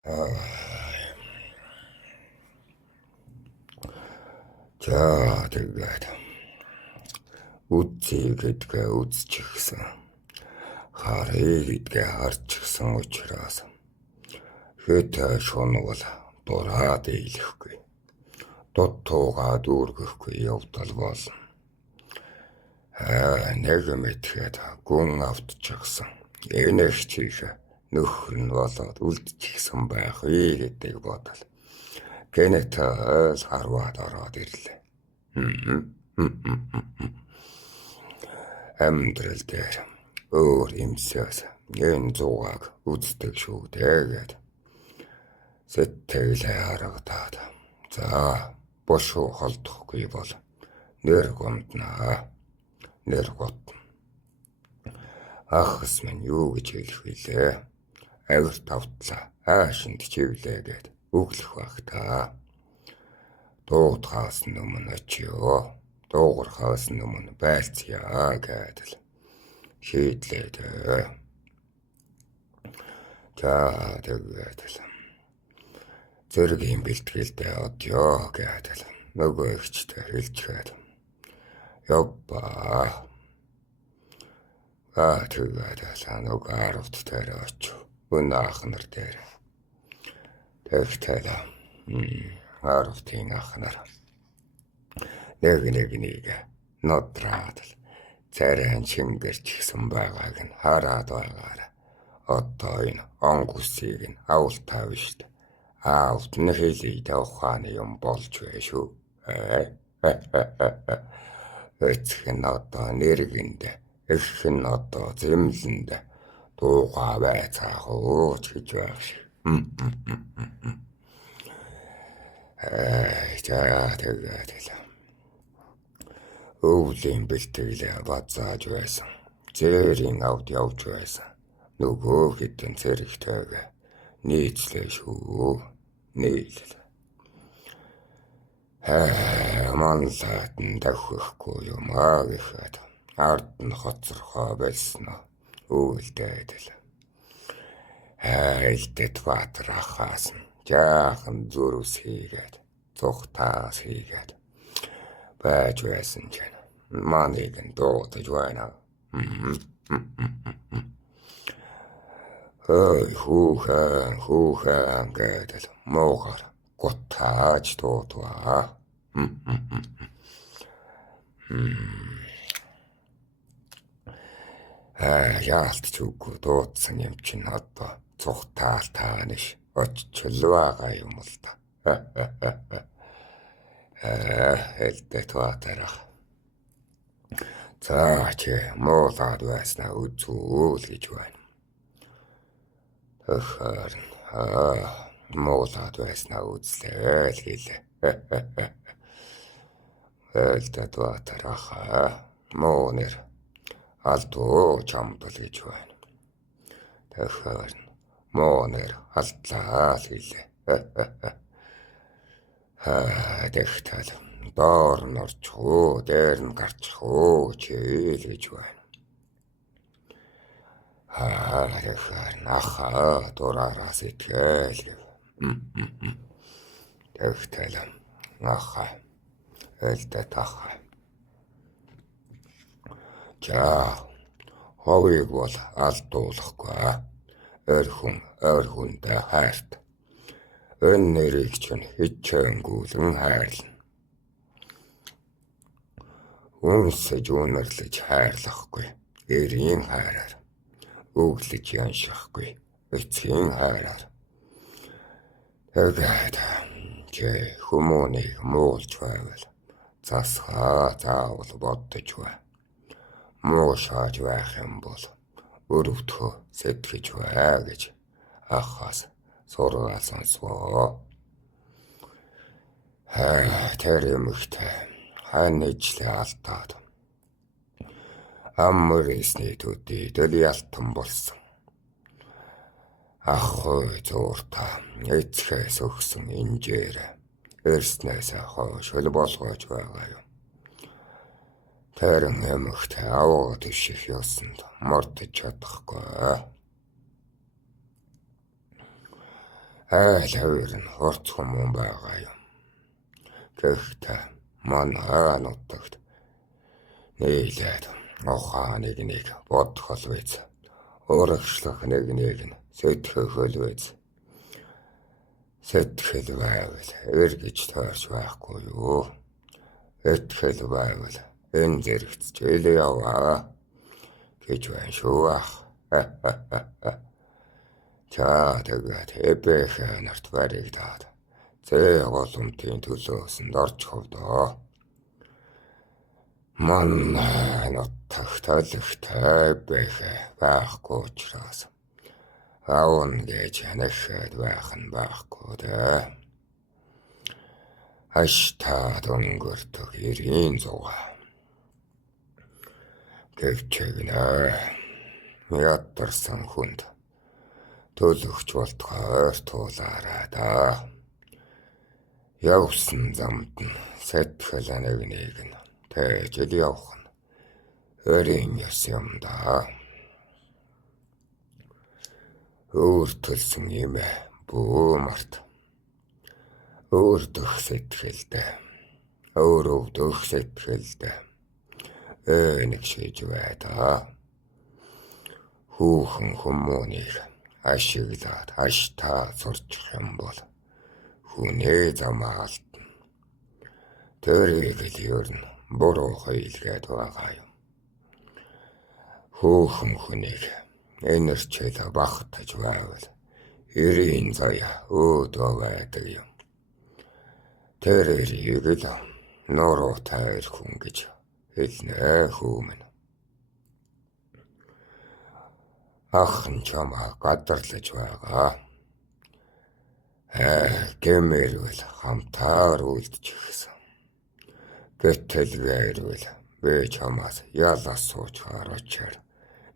За тэгээд үзье гэдгээ үзчихсэн. Харъя гэдгээ харчихсан учраас хэд шунвал дураад ийлэхгүй. Дутуугаа дүүргэхгүй явдал болно. Нэг мэдхэд гүн автчихсан. Энэх чих нөхөр нь болоод үлдчихсэн байх гэдэг бодол. Гэнэт ойл харваад ороод ирлээ. Амьдрал дээр өөр юмсаас энэ зугааг үздэг шүү тэгээд сэтгэлээ харагдаад за бошуу холдохгүй бол нэр гомднаа. Нэр готно. Ахс минь юу гэж хэлэх вүлээ? Авир тавтлаа хаашинд чивлээ гэд өглөх бах та. Дуутахаас өмнө очиё. Дуугархаас өмнө байлцъя гэдэл шийдлээ. За тэгээд зэргийн бэлтгэлдээ одё гэдэл нөгөө ихчтэй хэлчихээд явбаа. Тэгээд нөгөө 10-т дээр очив. Өнөө ахнар дээр. Тэгтэл 10-ийн ахнар нэг нодраад царайн шингэрч гисэн байгааг нь хараад байгаарай. Одоо энэ онгүсийг нь авалт тавь штт. Аавд нь хэлий ухааны юм болж байна шүү. Эцэг нь одоо нэргэнд, эх нь одоо зэмлэнд дуугаа байцаах ууч гэж байх шиг. За тэгээд өвлийн бэлтгэлээ бацааж байсан. Зээрийн авд явж байсан. Нөгөө хэдэн зэрэгтэйгээ нийцлээ шүү. Нийлэл. Манлаад нь давхихгүй юм гэхэд ард нь хоцорхоо байсан. Үйлдэл. Илтэт баатар ахаас нь жаахан зүрс хийгээд цухтаас хийгээд байж байсан чинь маныг нь дуудаж байна. Хүүхэн гэдэл муугар гутааж дуудваа. Яалтч үгүй дуудсан юм чинь одоо цухтаал тааниш очил байгаа юм л да. Элдэт баатарах. За чи муулаад байснаа үзүүл гэж байна. Тэгэхээр муулаад байснаа үзлээ л гэлээ. Элдэт баатарах муу нэр алдуу чамдал гэж байна. Тэгэхээр муу нэр алдлаа л гэлээ. Тэгтэл доор нь орчих уу, дээр нь гарчих уу чийл гэж байна. Тэгэхээр нахаа дураараас итгэл. Тэгтэл нахаа элдэт ахаа. За ховыг бол алдуулахгүй. Ойр хүнтэй хайрт. Энэ нэрийг чинь хичээнгүүлэн хайрлна. Үнсэж үнэрлэж хайрлахгүй. Эрийн хайраар. Өглөж яншихгүй. Эцгийн хайраар. Тэгээд чи хүмүүнийг муулж байвал засгаа заавал боддож бай. Муу шааж байх юм бол өрөвдөхөө сэтгэж бай гэж ахаас сургаал сонсвоо. Тэр юмхтэй хань ижлээ алдаад амар эсний төдий дэл ялтан болсон. Ахой зуурта эцгээс өгсөн инжээр эрснээс хойш хөл болгож байгаа юм. Тэр юмхтэй аваа төших ёсонд мордож чадахгүй. Айл хоёр нь хурц хүмүүн байгаа юм. Гэхдээ манай нутагт нийлээд ухааныг нэг бодхол биз. Урагшлах нэг нь сэтгэхөл биз. Сэтгэл байвал эргэж таарч байхгүй юу? Итгэл байвал энэ зэрэгт чөлөө яваа гэж байна шүү ах. За тэгээд эбэхэ нарт баригдаад зээ голомтын төлөөсөнд орж ховдоо. Манай нутагт олигтой эбэхэ байхгүй учраас аавн гэж нэхэд байх нь байхгүй дээ. Аштаад өнгөрдөг 900 гэвчэгнэ ядарсан хүнд төлөгч болтгоор туулаараа да. Явсан замд нь сэтгэл нэг нь тэжил явах нь өрийн ёс юм да. Өөртөлсөн юм бүү март. Өөрдөх сэтгэлдээ. Өөрөвдөх сэтгэлдээ. Нэг шиж байда. Хүүхэн хүмүүнийг ашиглаад аштаа зурчих юм бол хүнээ замаа алдна. Тэрийг л ер нь буруу хийлгээд байгаа юм. Хүүхэн хүнийг энерчил багтаж байвал 90 заяа өөдөө байдаг юм. Тэрийг л нуруу тайр хүн гэж хэлнэ хүмүн. Ах нь чамаа гадарлаж байгаа. Гэмэрвэл хамтаар үлдчихсэн. Гэтэлгээрвэл би чамаас ялаас суучгаар очоор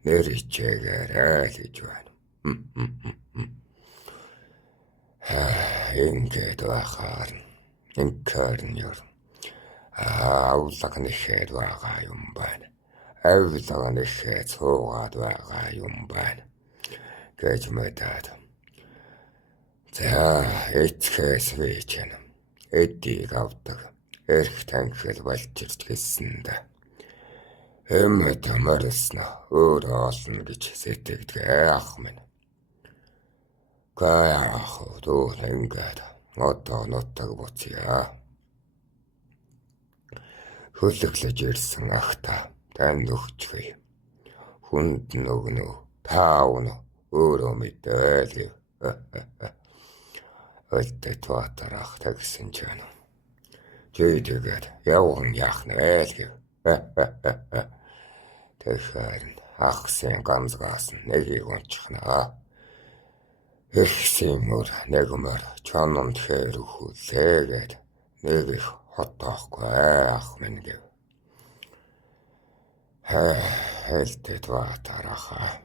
нэричээгээрэй гэж байна. Ингээд байхаар инкаар нь юу авлага нэхэд байгаа юм байна. Авлага нэхэд суугаад байгаа юм байна гэж мэдээд. За эцгээс вичэн эдийг авдаг эрх танхил болчирч гисэн да. Эмэт амарсна өөрөө олно гэж сэтгэдэг ах минь. Гаях дөө ингээд одоо нутаг буцъя. Хөлөглөж ирсэн ахта танд өгчхий. Хүнд нөгнө таавн өөрөө мэдээл. Өлтөд ватарах тагсан ч байна. Тэгээд явган яах нэ л гэв. Тэгэхээр ахсын ганцгаас нэгийг унчихнаа. Эхсимөр нэгмөр чанамд хээр өхүүлээгээд нэг их хотоохгүй ах минь гэв. Хэлтэд ватараха.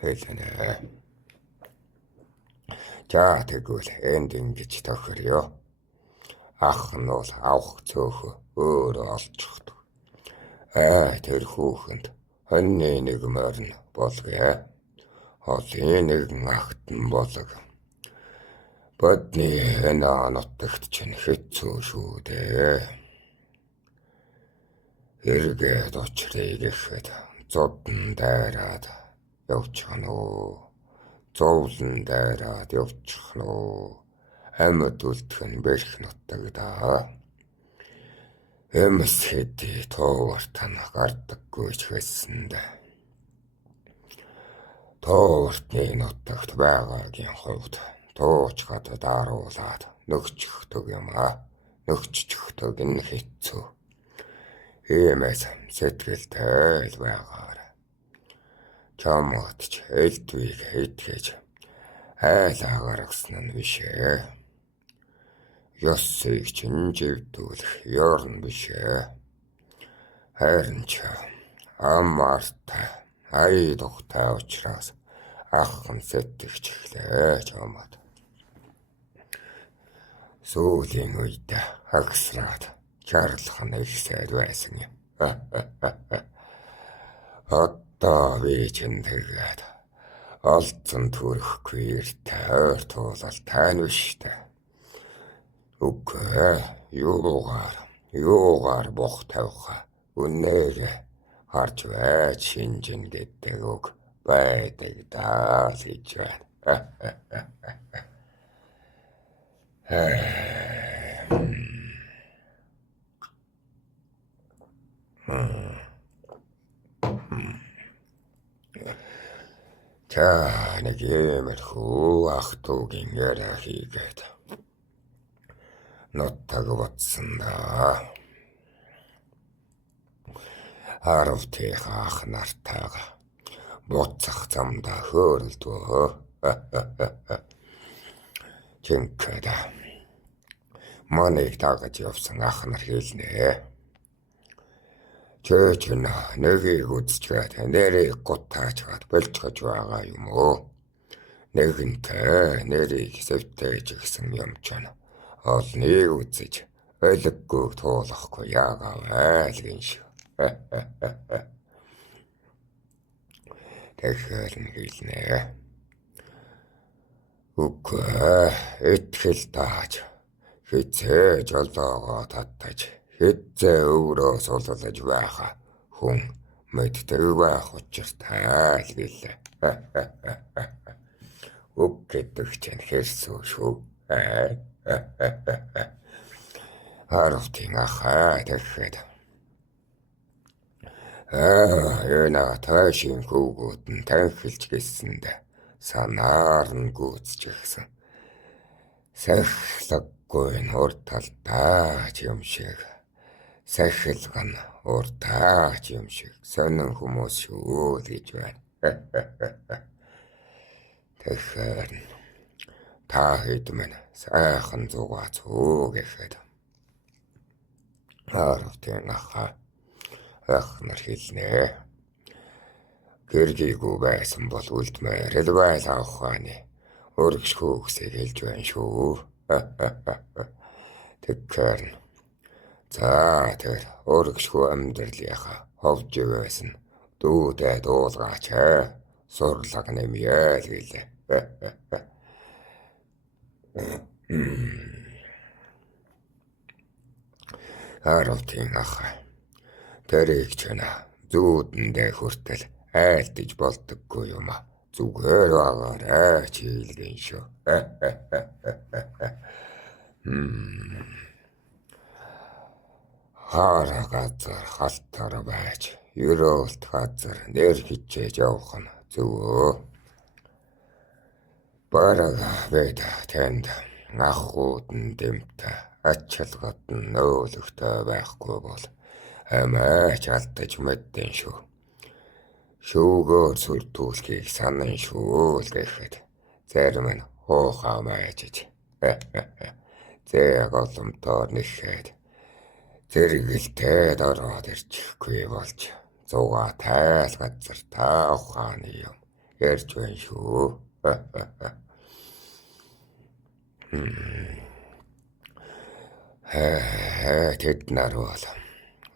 Хэлнэ. За тэгвэл энд ингэж тохирё. Ах нь бол авах цөөхө өөрөө олчихдог. Тэр хүүхэнд хоньны нэг морин болгоё. Олон нэгэн ахт нь болог. Бодны энэ нутагт чинь хэцүү шүү дээ. Эргээд очрыг ихэд зодн дайраад явчих нь уу. Зовлон дайраад явчих нь уу. Амьд үлдэх нь бэрх нутаг да. Эмс хэдий тооварт нь гардаггүй ч гэсэн да. Тоовартны нутагт байгаагийн хувьд туучгаад даруулаад нөгчөхдөг юм а. Нөгччихдөг нь хэцүү. Иймээс сэтгэлтэй л байгаарай. Чамд ч элдвийг итгэж айлаа гаргасан нь бишээ. Ёсыг чинь живдүүлэх ёрн бишээ. Харин ч амартай ай тухтай учраас ах нь сэтгэж эхлэе чамд. Сүүлийн үед хагсраад чарлах нь их сайд байсан юм. Одоо би чинь тэгээд Олдсон төрөхгүй эртээ ойр туулал тань биш үү? Үгүй юугаар бох тавиха үнэгээ харж байж шинжин гэдэг үг байдаг даа л гэж байна. За нэг иймэрхүү ах дүүгийн яриа хийгээд нутаг батсан да. Харавтын ах нартайгаа буцах замда хөөрөлдөө. Чинкэд манайг дагаж явсан ах нар хэлнэ. Чөчн нэгийг үзчихэд нэрийг гутаачгаад болцгож байгаа юм уу? Нэгэнтээ нэрийг сэвтэж гисэн юм чана. Олныг үзэж өлөггүй туулахгүй яагаа айлгэн шүү. Тэгэхээр нь хэлнэ. Үгүй итгэл тааж хизээ жолоогоо татаж хизээ өөрөө суллаж байха хүн мэддэг байх учиртай л гэлээ. Үг гэдэг чинь хэрсүү шүү. Харавтын ахаа тэгэхэд яна таашин хүүгүүд нь танхилж гисэндэ санаар нь гүйцчихсэн. Сахилггүй нь урд талдаа юм шиг. Сахилга нь урдаа юм шиг. Сонин хүмүүс шүү гэж байна. Тэгэхээр та хэдмэн сайхан зугаац үү гэхэд харавтын ахаа ах нар хэлнэ. Гэргийгүү байсан бол үлдмээр л байлаа ухааны. Өргөшхөө гэсийг хэлж байна шүү. Тэгэхээр тэр өргөшхөө амьдралынхаа ховж байсан дүүдээ дуулгаач сурлаг нэмье л гэлээ. Харавтын ахаа тэрийг чана зүүдэндээ хүртэл айлдаж болдоггүй юм а. Зүгээр байгаарай чийлгэн шүү. Хара газар халтар байж ерөөлт газар нэр хичээж явах нь зөвөө. Барага бид тэнд ахууд нь дэмтэ ачаалгад нь нөөлөгтэй байхгүй бол амаач алдаж мэдэн шүү. Шүүгөөр сүртүүлхийг санан шүү л гэхэд зарим нь хуухаа маажиж. Зэг оломтоор нэхэд зэрэгэлтэд ороод ирчихгүй болж зугаа тайл газар та ухааны юм ярьж байна шүү. Тэд нар бол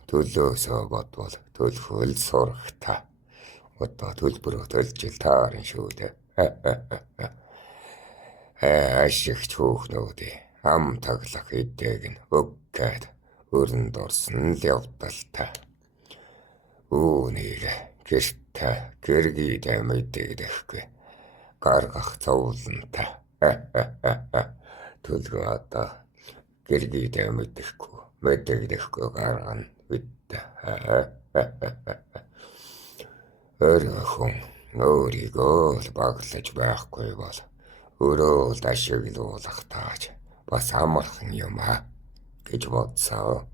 төлөөсөө бодвол төлхөл сурахта. Одоо төлбөрөө төлжил таарна шүү дээ. Ашигч хүүхнүүдийн ам таглах идээг нь өггээд өрөнд орсон л явдалтай. Үүнийг гэртээ гэргийдээ мэдэгдэхгүй гаргах зовлонтой. Төлгөө одоо гэргийдээ мэдэгдэхгүй гаргана бидтэй. Өргөхөн өөрийгөө л баглаж байхгүй бол өрөө л ашиглуулах тааж бас амархан юм гэж бодсоо.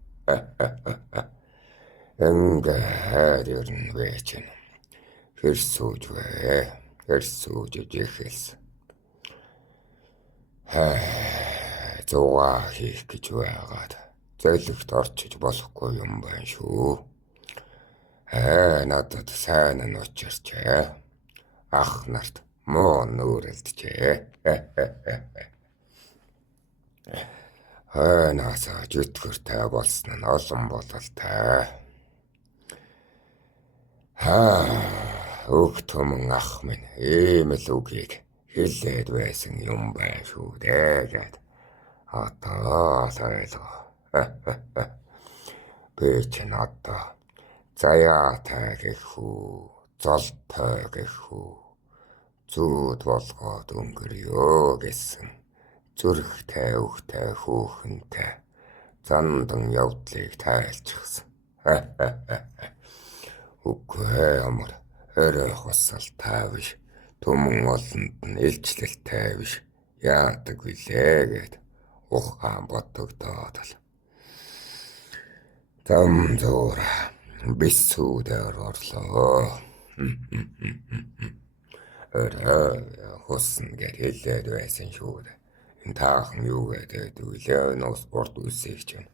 Ингээд ерн вечэн хэрсүүж эхэлсэн. Зугаа хийх гэж байгаад зөлөгт орчиж болохгүй юм байна шүү. Надад сайн нь учирчээ. Ах нарт муу нүрэлдэжээ. Наасаа жүтгэртэй болсон нь олон бололтой. өг төмөн ах минь ийм л үгийг хэлээд байсан юм байна шүү дээ гэд. Одоо л ойлгоо. Би ч надаа заяатай гэх үү, золтой гэх үү, зүуд болгоод өнгөрьөө гэсэн зүрхтэй өвтэй хүүхэнтэй зандан явдлыг тайлчихсан. Үгүй амар орой хосолтой биш, түмэн олонд нь илчлэлтэй биш, яадаг билээ гэд ухаан бодогдоод л. Зам зуура бисүүдээр орлоо. Орой хусна гэж хэлээд байсан шүү дээ. Энэ таахан юу гэдэг вэ? Нус урд үсэх чинь.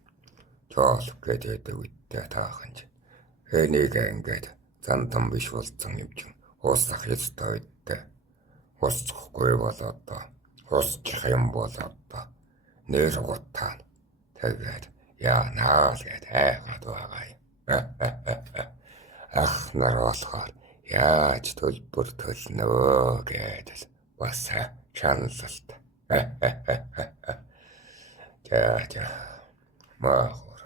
Чоолох гэдэг үедээ таахан чинь. Энийг ингээд зандан биш болсон юм чинь. Усах ёстой үедээ. Усчихгүй бол одоо. Усчих юм бол одоо. Нэр гутаа. Тэгээд яанаа л гэд айгаад байгаа юм. Ах нар болохоор яаж төлбөр төлнөө гэдэл бас чаналлалт. За махор.